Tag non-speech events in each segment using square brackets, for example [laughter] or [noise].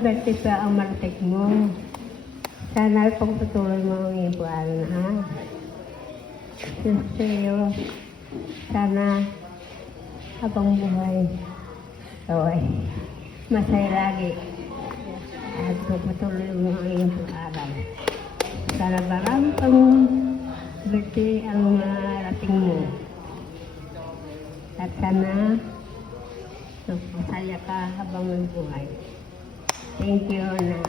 Bagong birthday pa ang martik mo. Sana pagpatuloy mo ang iyong ha? Gusto sa'yo. Sana habang buhay. Okay. Masaya lagi. At pagpatuloy mo ang iyong pag-aaral. Sana marami pang birthday ang marating mo. At sana masaya ka habang buhay. Thank you, na.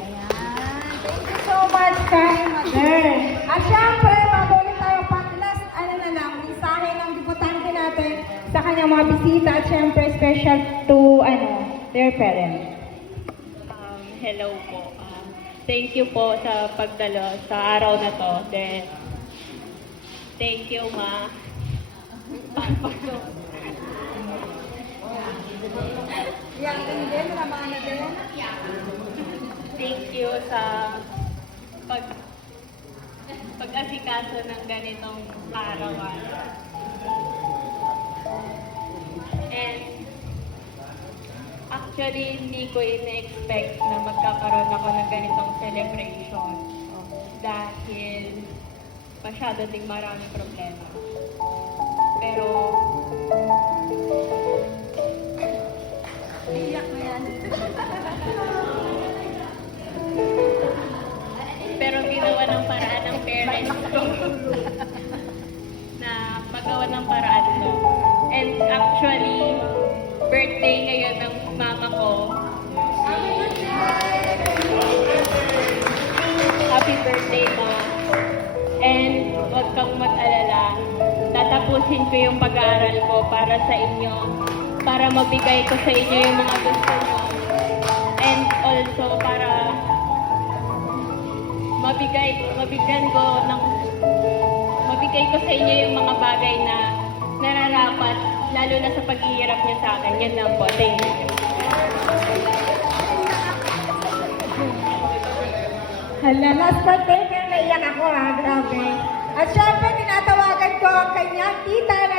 Ayan. Thank you so much, Kay Mother. At syempre, bago ulit tayo pang last, ano na lang, mensahe ng diputante natin sa kanyang mga bisita at syempre special to, ano, their parents. Um, hello po. Um, thank you po sa pagdalo sa araw na to. Then, thank you, ma. [laughs] din. Thank you sa pag pag-asikaso ng ganitong kaarawan. And actually, hindi ko in-expect na magkakaroon ako ng ganitong celebration dahil masyado ding marami problema. Iyak na yan. pero ginawa ng paraan ng parents ko na magawa ng paraan ko. And actually, birthday ngayon ng mama ko. Happy birthday, ma. And huwag kang mag-alala. Tatapusin ko yung pag-aaral ko para sa inyo. Mabigay ko sa inyo yung mga gusto nyo. And also para mabigay mabigyan ko ng mabigay ko sa inyo yung mga bagay na nararapat lalo na sa paghihirap niyo sa akin. Yan lang po. Thank you. Hala, last birthday pero naiyak ako ha, grabe. At syempre, tinatawagan ko ang kanyang tita